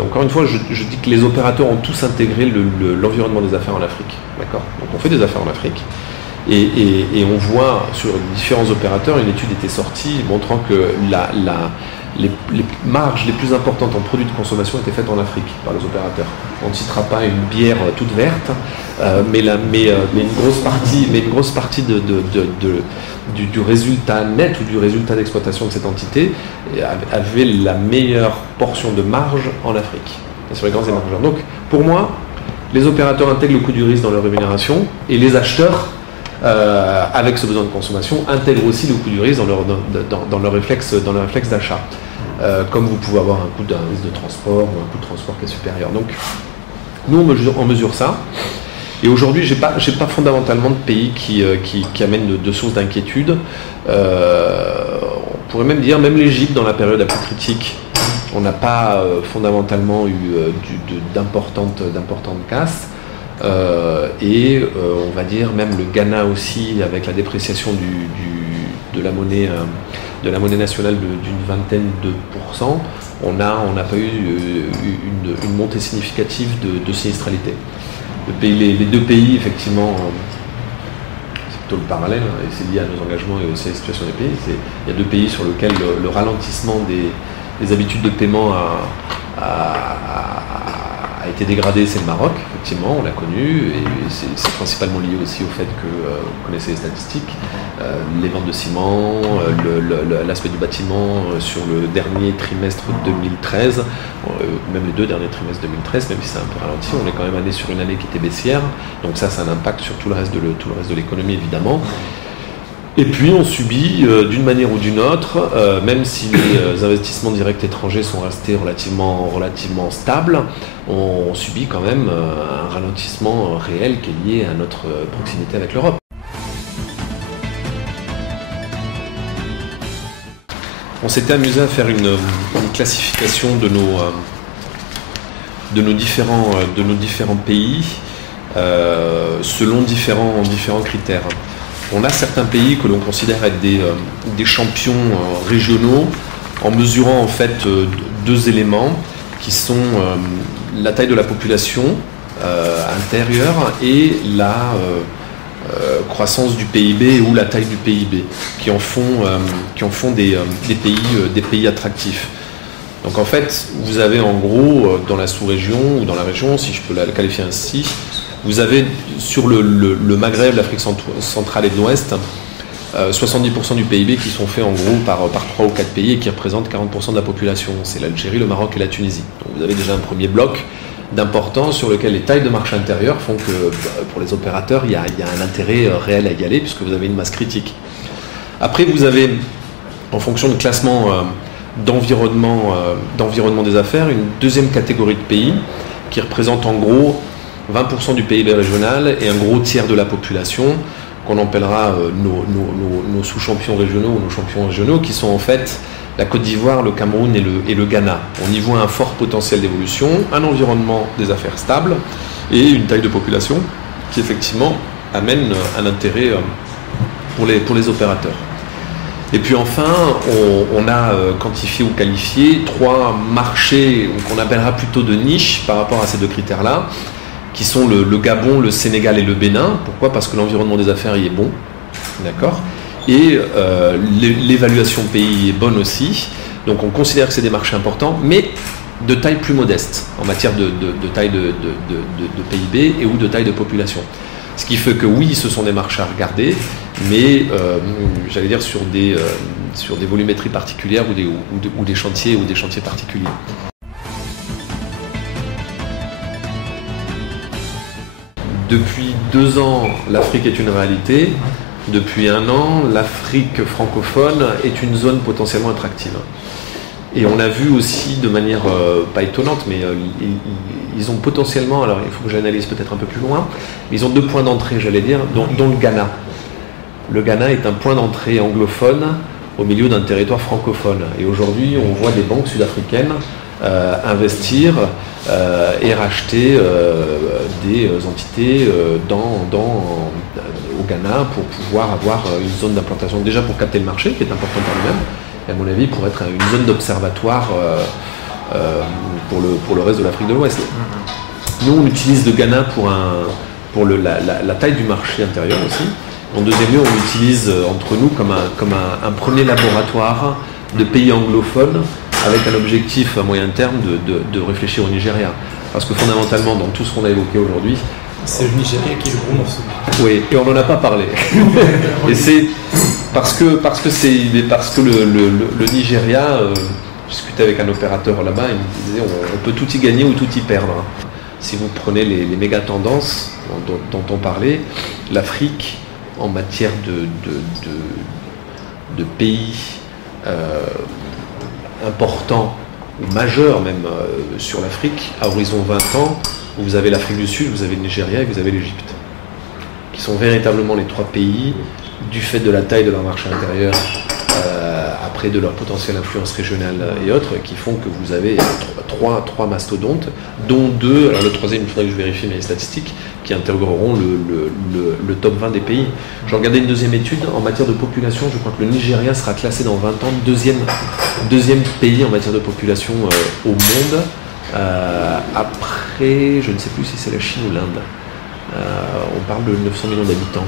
Encore une fois, je dis que les opérateurs ont tous intégré l'environnement des affaires en Afrique. D'accord ? Donc on fait des affaires en Afrique. Et on voit sur différents opérateurs, une étude était sortie montrant que les marges les plus importantes en produits de consommation étaient faites en Afrique par les opérateurs. On ne citera pas une bière toute verte, mais une grosse partie du résultat net ou du résultat d'exploitation de cette entité avait la meilleure portion de marge en Afrique, sur les grands émergeurs. Donc pour moi, les opérateurs intègrent le coût du risque dans leur rémunération et les acheteurs, avec ce besoin de consommation, intègrent aussi le coût du risque dans leur réflexe d'achat. Comme vous pouvez avoir un coût d'un risque de transport ou un coût de transport qui est supérieur. Donc nous on mesure ça. Et aujourd'hui, j'ai pas fondamentalement de pays qui amènent de sources d'inquiétude. On pourrait même dire, même l'Égypte dans la période la plus critique, on n'a pas fondamentalement eu d'importantes casses. On va dire même le Ghana aussi, avec la dépréciation de la monnaie nationale d'une vingtaine de %, on n'a pas eu une montée significative de sinistralité. Les deux pays, effectivement, c'est plutôt le parallèle, et c'est lié à nos engagements et aussi à la situation des pays. Il y a deux pays sur lesquels le ralentissement des habitudes de paiement a été dégradé, c'est le Maroc, effectivement, on l'a connu, et c'est principalement lié aussi au fait que vous connaissez les statistiques, les ventes de ciment, l'aspect du bâtiment sur le dernier trimestre 2013, même les deux derniers trimestres 2013, même si c'est un peu ralenti, on est quand même allé sur une année qui était baissière, donc ça a un impact sur tout le reste de l'économie, évidemment. Et puis on subit d'une manière ou d'une autre, même si les investissements directs étrangers sont restés relativement stables, on subit quand même un ralentissement réel qui est lié à notre proximité avec l'Europe. On s'était amusé à faire une classification de nos différents pays selon différents critères. On a certains pays que l'on considère être des champions régionaux en mesurant en fait deux éléments qui sont la taille de la population intérieure et la croissance du PIB ou la taille du PIB qui en font des pays attractifs. Donc en fait, vous avez en gros dans la sous-région ou dans la région, si je peux la qualifier ainsi, vous avez sur le Maghreb, l'Afrique centrale et de l'Ouest, 70% du PIB qui sont faits en gros par 3 ou 4 pays et qui représentent 40% de la population. C'est l'Algérie, le Maroc et la Tunisie. Donc vous avez déjà un premier bloc d'importance sur lequel les tailles de marché intérieur font que pour les opérateurs, il y a un intérêt réel à y aller puisque vous avez une masse critique. Après, vous avez, en fonction de classement d'environnement des affaires, une deuxième catégorie de pays qui représente en gros 20% du PIB régional et un gros tiers de la population qu'on appellera nos sous-champions régionaux ou nos champions régionaux qui sont en fait la Côte d'Ivoire, le Cameroun et le Ghana. On y voit un fort potentiel d'évolution, un environnement des affaires stable et une taille de population qui effectivement amène un intérêt pour les opérateurs. Et puis enfin, on a quantifié ou qualifié 3 marchés qu'on appellera plutôt de niche par rapport à ces deux critères-là, qui sont le Gabon, le Sénégal et le Bénin. Pourquoi ? Parce que l'environnement des affaires y est bon, d'accord ? Et l'évaluation pays est bonne aussi. Donc on considère que c'est des marchés importants, mais de taille plus modeste en matière de taille de PIB et ou de taille de population. Ce qui fait que oui, ce sont des marchés à regarder, mais j'allais dire sur des volumétries particulières ou des chantiers particuliers. Depuis 2 ans, l'Afrique est une réalité. Depuis 1 an, l'Afrique francophone est une zone potentiellement attractive. Et on a vu aussi de manière pas étonnante, mais ils ont potentiellement, alors il faut que j'analyse peut-être un peu plus loin, mais ils ont 2 points d'entrée, j'allais dire, dont le Ghana. Le Ghana est un point d'entrée anglophone au milieu d'un territoire francophone. Et aujourd'hui, on voit des banques sud-africaines investir et racheter des entités au Ghana pour pouvoir avoir une zone d'implantation, déjà pour capter le marché qui est important par lui-même, et à mon avis pour être une zone d'observatoire pour le reste de l'Afrique de l'Ouest. Nous, on utilise le Ghana pour la taille du marché intérieur aussi. En deuxième lieu, on l'utilise entre nous comme un premier laboratoire de pays anglophones avec un objectif à moyen terme de réfléchir au Nigeria. Parce que fondamentalement, dans tout ce qu'on a évoqué aujourd'hui, c'est le Nigeria qui est le gros morceau. Oui, et on n'en a pas parlé. Et c'est parce que le Nigeria, je discutais avec un opérateur là-bas, il me disait on peut tout y gagner ou tout y perdre. Si vous prenez les méga tendances dont on parlait, l'Afrique, en matière de pays importants, ou majeurs même sur l'Afrique, à horizon 20 ans, vous avez l'Afrique du Sud, vous avez le Nigeria et vous avez l'Égypte, qui sont véritablement les trois pays, du fait de la taille de leur marché intérieur, après de leur potentielle influence régionale et autres, qui font que vous avez trois mastodontes, dont deux, alors le troisième, il faudrait que je vérifie mes statistiques, qui intégreront le top 20 des pays. J'ai regardé une deuxième étude, en matière de population, je crois que le Nigeria sera classé dans 20 ans deuxième pays en matière de population au monde. Après, je ne sais plus si c'est la Chine ou l'Inde. On parle de 900 millions d'habitants.